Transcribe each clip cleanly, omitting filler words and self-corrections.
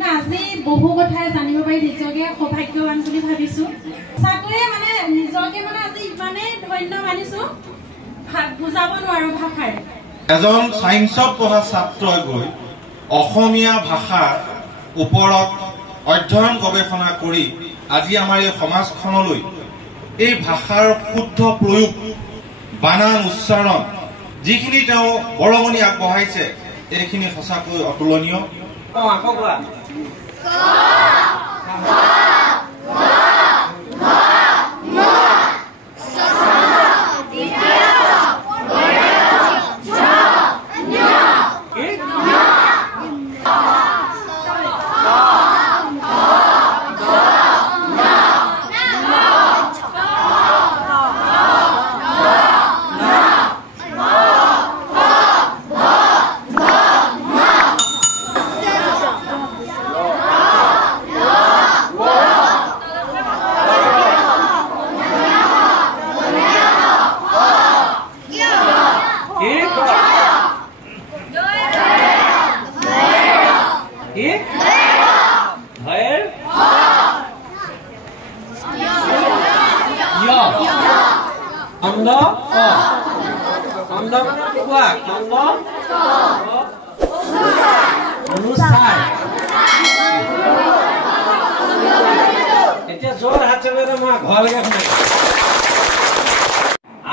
না আজি বহু কথা জানিব পাৰি নিজকে সৌভাগ্যৱান বুলি ভাবিছো সঁচাকৈয়ে মানে নিজকে মানে আজি ইমানেই ধন্য মানিছো বুজাব নোৱাৰো ভাষাৰে এজন সায়েন্সত পঢ়া ছাত্ৰই গৈ অসমীয়া ভাষাৰ ওপৰত অধ্যয়ন গৱেষণা কৰি আজি আমাৰ এই সমাজখনলৈ এই ভাষাৰ শুদ্ধ প্ৰয়োগ বানান উচ্চাৰণ যিখিনি তেওঁ বৰঙণি আগবঢ়াইছে এইখিনি সঁচাকৈ অতুলনীয়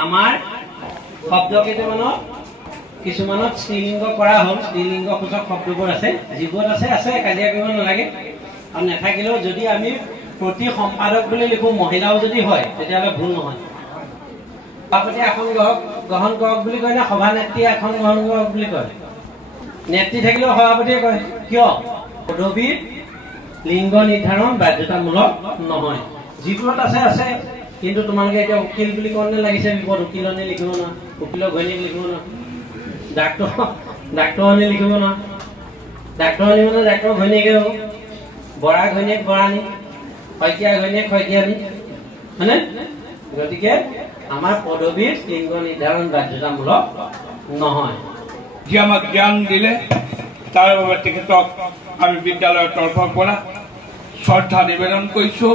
আমাৰ শব্দ কেইটামানত কিছুমানত স্ত্ৰীলিংগ কৰা হ'ল স্ত্ৰীলিংগ সূচক শব্দবোৰ আছে যিবোৰ আছে কাজিয়া কৰিব নালাগে আৰু নাথাকিলেও যদি আমি প্ৰতি সম্পাদক বুলি লিখো মহিলাও যদি হয় তেতিয়াহ'লে ভুল নহয় সভাপতি আসন গ্ৰহণ কৰক বুলি কয় না সভানেত্ৰী আসন গ্ৰহণ কৰক বুলি কয় নেত্ৰী থাকিলেও সভাপতিয়ে কয় কিয় পদবীৰ লিংগ নিৰ্ধাৰণ বাধ্যতামূলক নহয় যিবোৰত আছে কিন্তু তোমালোকে এতিয়া উকিল বুলি কওঁতে লাগিছে বিপদ উকিলনে লিখিব না উকিলৰ ঘৈণীয়েক লিখিব না ডাক্তৰনি লিখিব না ডাক্তৰনি মানে ডাক্তৰ ঘৈণীয়েকে হ'ব বৰা ঘৈণীয়েক বৰানী শইকীয়া ঘৈণীয়েক শইকীয়ানী হয়নে গতিকে আমাৰ পদবীৰ লিংগ নিৰ্ধাৰণ বাধ্যতামূলক নহয় যি আমাক জ্ঞান দিলে তাৰ বাবে তেখেতক আমি বিদ্যালয়ৰ তৰফৰ পৰা শ্ৰদ্ধা নিবেদন কৰিছো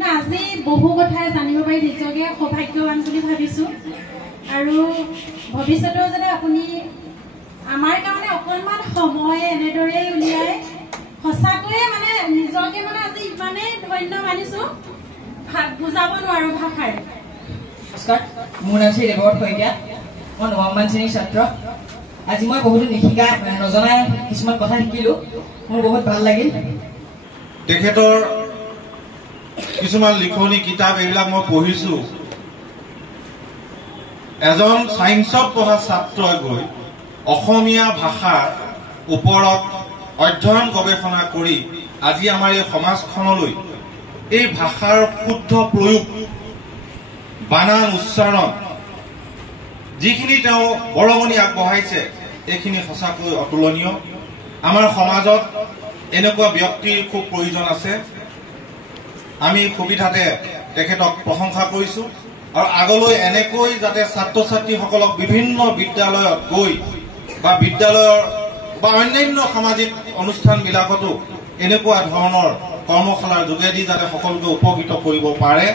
না আজি বহু কথা জানিব পাৰি নিজকে সৌভাগ্যৱান বুলি ভাবিছো আৰু ভৱিষ্যতেও যাতে আপুনি আমাৰ কাৰণে অকণমান সময় এনেদৰে উলিয়াই সঁচাকৈয়ে মানে নিজকে মানে আজি ইমানেই ধন্য মানিছো বুজাব নোৱাৰো ভাষাৰে নমস্কাৰ মোৰ নাম শ্ৰী দেৱৰ শইকীয়া মই নৱমমান শ্ৰেণীৰ ছাত্ৰ আজি মই বহুতো নিশিকা নজনা কিছুমান কথা শিকিলো মোৰ বহুত ভাল লাগিল তেখেতৰ কিছুমান লিখনি কিতাপ এইবিলাক মই পঢ়িছো এজন সায়েন্সত পঢ়া ছাত্ৰই গৈ অসমীয়া ভাষাৰ ওপৰত অধ্যয়ন গৱেষণা কৰি আজি আমাৰ এই সমাজখনলৈ এই ভাষাৰ শুদ্ধ প্ৰয়োগ বানান উচ্চাৰণ যিখিনি তেওঁ বৰঙণি আগবঢ়াইছে এইখিনি সঁচাকৈ অতুলনীয় আমাৰ সমাজত এনেকুৱা ব্যক্তিৰ খুব প্ৰয়োজন আছে আমি সুবিধাতে তেখেতক প্ৰশংসা কৰিছো আৰু আগলৈ এনেকৈ যাতে ছাত্ৰ ছাত্ৰীসকলক বিভিন্ন বিদ্যালয়ত গৈ বা বিদ্যালয়ৰ বা অন্যান্য সামাজিক অনুষ্ঠানবিলাকতো এনেকুৱা ধৰণৰ কৰ্মশালাৰ যোগেদি যাতে সকলোকে উপকৃত কৰিব পাৰে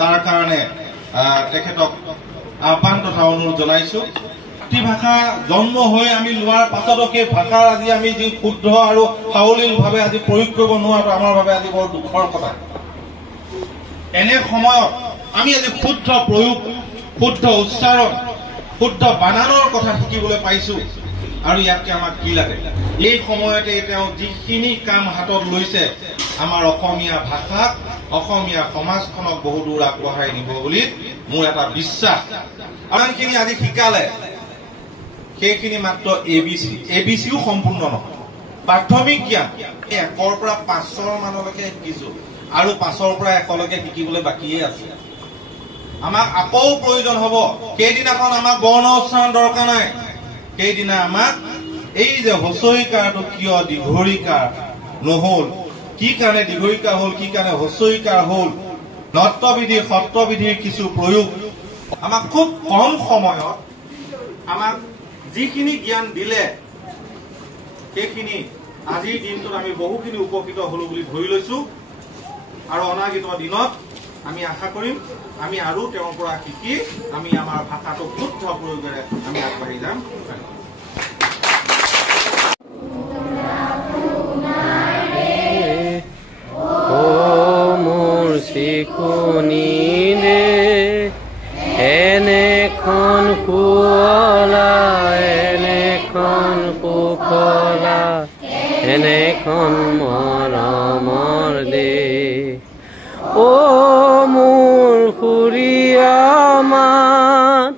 তাৰ কাৰণে তেখেতক আহ্বান তথা অনুৰোধ জনাইছো মাতৃভাষা জন্ম হৈ আমি লোৱাৰ পাছতো সেই ভাষাৰ আজি আমি যি শুদ্ধ আৰু সাৱলীলভাৱে আজি প্ৰয়োগ কৰিব নোৱাৰাটো আমাৰ বাবে আজি বৰ দুখৰ কথা এনে সময়ত আমি আজি শুদ্ধ প্ৰয়োগ শুদ্ধ উচ্চাৰণ শুদ্ধ বানানৰ কথা শিকিবলৈ পাইছো আৰু ইয়াতকে আমাক কি লাগে এই সময়তে তেওঁ যিখিনি কাম হাতত লৈছে আমাৰ অসমীয়া ভাষাক অসমীয়া সমাজখনক বহু দূৰ আগবঢ়াই নিব বুলি মোৰ এটা বিশ্বাস আনখিনি আজি শিকালে সেইখিনি মাত্ৰ এবিচিও সম্পূৰ্ণ নহয় প্ৰাথমিক জ্ঞান একৰ পৰা 5ৰ মানলৈকে শিকিছো আৰু 5ৰ পৰা 1লৈকে শিকিবলৈ বাকীয়ে আছে আমাক আকৌ প্ৰয়োজন হ'ব সেইদিনাখন আমাক বৰ্ণ উচ্চাৰণ দৰকাৰ নাই সেইদিনা আমাক এই যে হচৈকাৰটো কিয় দীঘৰিকাৰ নহল কি কাৰণে দীঘৰিকাৰ হল কি কাৰণে হচৈকাৰ হল নত্যবিধি সত্যবিধিৰ কিছু প্ৰয়োগ আমাক খুব কম সময়ত আমাক যিখিনি জ্ঞান দিলে সেইখিনি আজিৰ দিনটোত আমি বহুখিনি উপকৃত হলো বুলি ধৰি লৈছো আৰু অনাগত দিনত আমি আশা কৰিম আমি আৰু তেওঁৰ পৰা শিকি আমি আমাৰ ভাষাটো শুদ্ধ প্ৰয়োগেৰে আমি আগবাঢ়ি যাম। শিশুনি দে এনেখন শুৱলা এনেখন সুফলা এনেখন মৰমৰ দে অ মোৰ খুৰীয়া মাত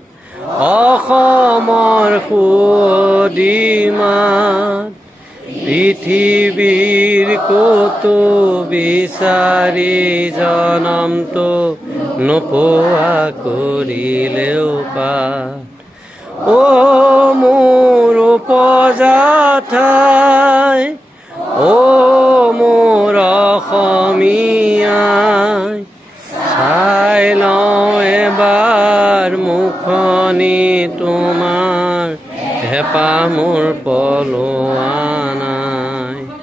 অসমৰ সুদিমাত পৃথিৱীৰ কতো বিচাৰি জনমটো নোপোৱা কৰিলেও পাত অ মোৰ উপজা ঠাই অ মোৰ অসমীয়াই চাই লওঁ এবাৰ মুখনি তোমাৰ হেঁপাহ মোৰ পলোৱা নাই।